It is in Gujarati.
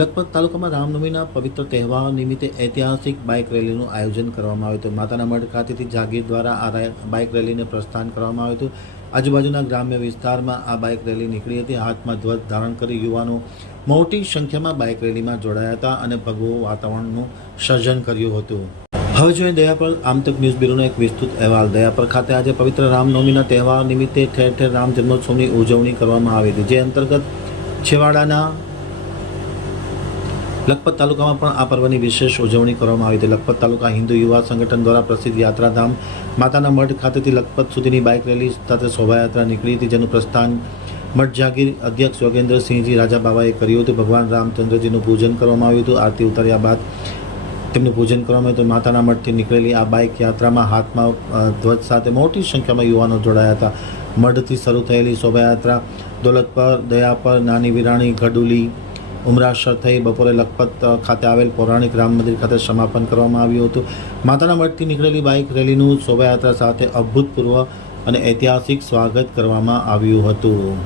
લખપત તાલુકામાં રામનવમીના પવિત્ર તહેવાર નિમિત્તે ઐતિહાસિક બાઇક રેલીનું આયોજન કરવામાં આવ્યું હતું. માતાના મઢ ખાતેથી જાગીર દ્વારા આ બાઇક રેલીને પ્રસ્થાન કરવામાં આવ્યું હતું. આજુબાજુના ગ્રામ્ય વિસ્તારમાં આ બાઇક રેલી નીકળી હતી. હાથમાં ધ્વજ ધારણ કરી યુવાનો મોટી સંખ્યામાં બાઇક રેલીમાં જોડાયા હતા અને ભગવું વાતાવરણનું સર્જન કર્યું હતું. હવે જોઈએ દયાપર આમતક ન્યૂઝ બ્યુરોનો એક વિસ્તૃત અહેવાલ. દયાપર ખાતે આજે પવિત્ર રામનવમીના તહેવાર નિમિત્તે ઠેર ઠેર રામ જન્મોત્સવની ઉજવણી કરવામાં આવી હતી, જે અંતર્ગત છેવાડાના લખપત તાલુકામાં પણ આ પર્વની વિશેષ ઉજવણી કરવામાં આવી હતી. લખપત તાલુકા હિન્દુ યુવા સંગઠન દ્વારા પ્રસિદ્ધ યાત્રાધામ માતાના મઢ ખાતેથી લખપત સુધીની બાઇક રેલી સાથે શોભાયાત્રા નીકળી હતી, જેનું પ્રસ્થાન મઠ જાગીર અધ્યક્ષ યોગેન્દ્રસિંહજી રાજાબાવાએ કર્યું હતું. ભગવાન રામચંદ્રજીનું પૂજન કરવામાં આવ્યું હતું. આરતી ઉતાર્યા બાદ તેમનું પૂજન કરવામાં આવ્યું હતું. માતાના મઢથી નીકળેલી આ બાઇક યાત્રામાં હાથમાં ધ્વજ સાથે મોટી સંખ્યામાં યુવાનો જોડાયા હતા. મઢથી શરૂ થયેલી શોભાયાત્રા દોલતપર, દયાપર, નાની વિરાણી, ગડુલી, ઉમરાસર થઈ બપોરે લખપત ખાતે આવેલ પૌરાણિક રામ મંદિર ખાતે સમાપન કરવામાં આવ્યું હતું. માતાના મઢથી નીકળેલી બાઇક રેલીનું શોભાયાત્રા સાથે અભૂતપૂર્વ અને ઐતિહાસિક સ્વાગત કરવામાં આવ્યું હતું.